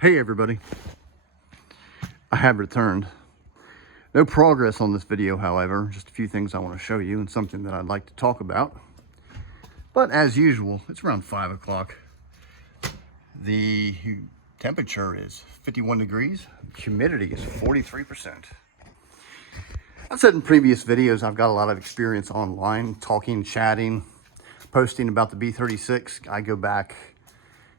Hey everybody, I have returned. No progress on this video, however, just a few things I want to show you and something that I'd like to talk about. But as usual, it's around 5 o'clock. The temperature is 51 degrees, humidity is 43%. I've said in previous videos I've got a lot of experience online, talking, chatting, posting about the B-36. I go back,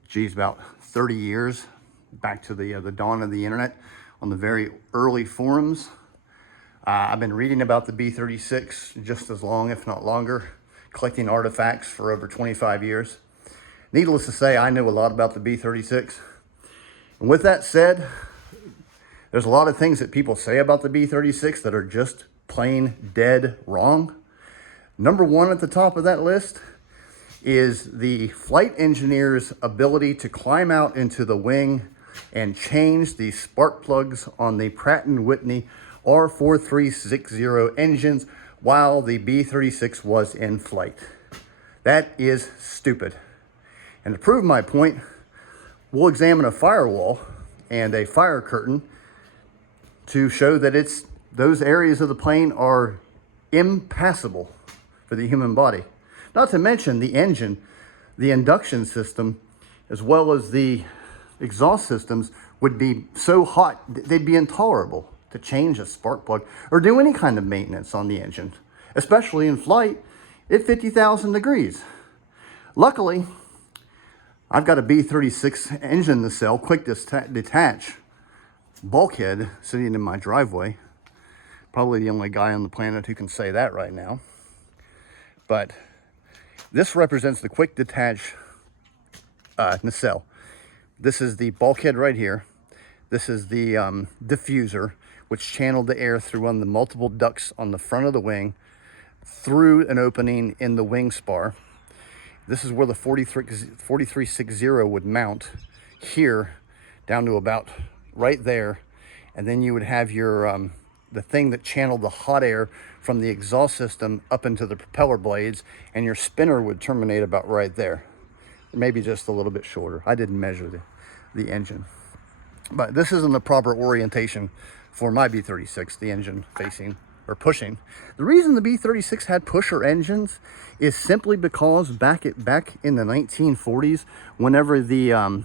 geez, about 30 years. Back to the dawn of the internet on the very early forums. I've been reading about the B-36 just as long, if not longer, collecting artifacts for over 25 years. Needless to say, I know a lot about the B-36. And with that said, there's a lot of things that people say about the B-36 that are just plain dead wrong. Number one at the top of that list is the flight engineer's ability to climb out into the wing and change the spark plugs on the Pratt & Whitney R4360 engines while the B-36 was in flight. That is stupid. And to prove my point, we'll examine a firewall and a fire curtain to show that those areas of the plane are impassable for the human body. Not to mention the engine, the induction system, as well as the exhaust systems would be so hot, they'd be intolerable to change a spark plug or do any kind of maintenance on the engine, especially in flight at 50,000 degrees. Luckily, I've got a B-36 engine nacelle, quick detach bulkhead sitting in my driveway. Probably the only guy on the planet who can say that right now. But this represents the quick detach nacelle. This is the bulkhead right here. This is the diffuser, which channeled the air through one of the multiple ducts on the front of the wing through an opening in the wing spar. This is where the 4360 would mount here down to about right there. And then you would have your the thing that channeled the hot air from the exhaust system up into the propeller blades, and your spinner would terminate about right there. Maybe just a little bit shorter. I didn't measure the engine. But this isn't the proper orientation for my B-36, the engine facing or pushing. The reason the B-36 had pusher engines is simply because back in the 1940s, whenever the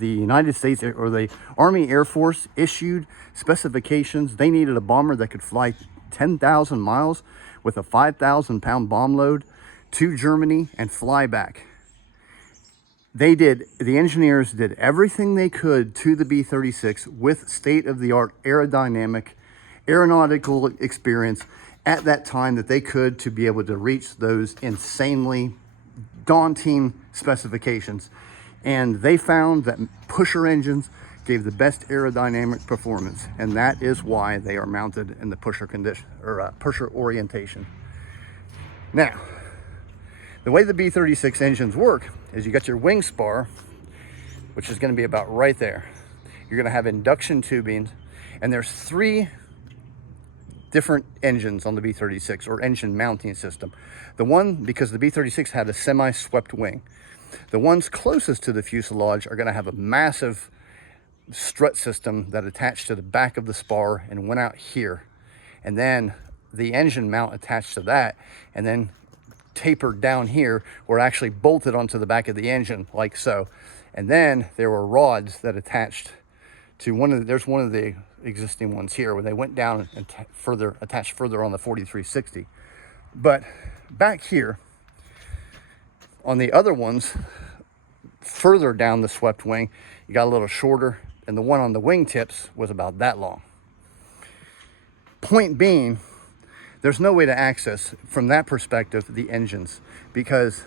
United States or the Army Air Force issued specifications, they needed a bomber that could fly 10,000 miles with a 5,000-pound bomb load to Germany and fly back. The engineers did everything they could to the B-36 with state-of-the-art aeronautical experience at that time that they could to be able to reach those insanely daunting specifications. And they found that pusher engines gave the best aerodynamic performance, and that is why they are mounted in the pusher condition or pusher orientation. Now, the way the B-36 engines work is you got your wing spar, which is going to be about right there. You're going to have induction tubing, and there's 3 different engines on the B-36 or engine mounting system. The one, because the B-36 had a semi-swept wing, the ones closest to the fuselage are going to have a massive strut system that attached to the back of the spar and went out here. And then the engine mount attached to that and then tapered down here were actually bolted onto the back of the engine like so. And then there were rods that attached to there's one of the existing ones here where they went down and attached further on the 4360. But back here on the other ones, further down the swept wing, you got a little shorter, and the one on the wingtips was about that long. Point being, there's no way to access, from that perspective, the engines, because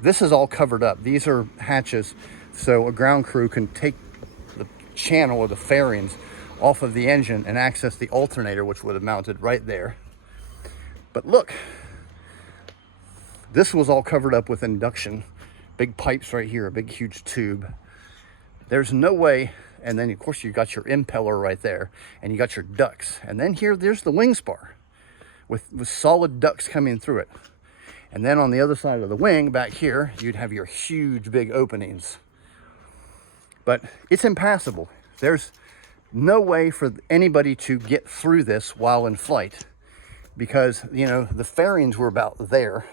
this is all covered up. These are hatches, so a ground crew can take the channel or the fairings off of the engine and access the alternator, which would have mounted right there. But look, this was all covered up with induction. Big pipes right here, a big huge tube. There's no way. And then of course you got your impeller right there, and you got your ducts. And then there's the wing spar with solid ducts coming through it. And then on the other side of the wing back here, you'd have your huge big openings. but it's impassable. There's no way for anybody to get through this while in flight because, you know, the fairings were about there.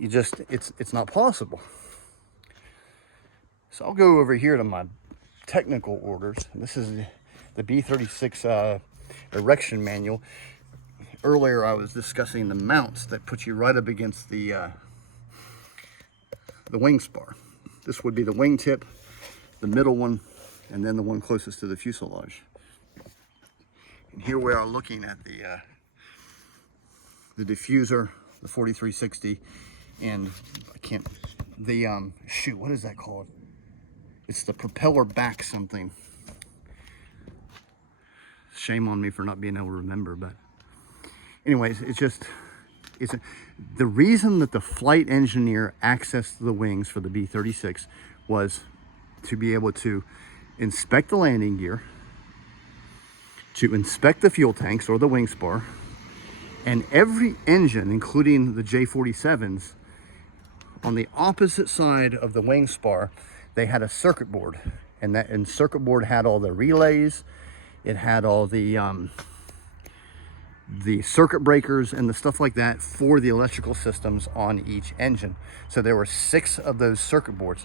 It's not possible. So I'll go over here to my technical orders. This is the B-36 erection manual. Earlier I was discussing the mounts that put you right up against the wing spar. This would be the wingtip, the middle one, and then the one closest to the fuselage. And here we are looking at the diffuser, the 4360, and shoot, what is that called? It's the propeller back something. Shame on me for not being able to remember, but anyways, the reason that the flight engineer accessed the wings for the B-36 was to be able to inspect the landing gear, to inspect the fuel tanks or the wing spar, and every engine, including the J-47s, on the opposite side of the wing spar, they had a circuit board, and circuit board had all the relays, it had all the circuit breakers and the stuff like that for the electrical systems on each engine. So there were 6 of those circuit boards.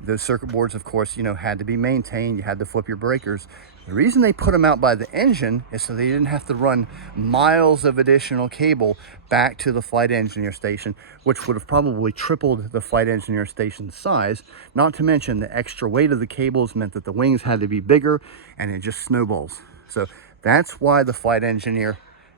Those circuit boards, of course, you know, had to be maintained. You had to flip your breakers. The reason they put them out by the engine is so they didn't have to run miles of additional cable back to the flight engineer station, which would have probably tripled the flight engineer station's size. Not to mention the extra weight of the cables meant that the wings had to be bigger, and it just snowballs. So that's why the flight engineer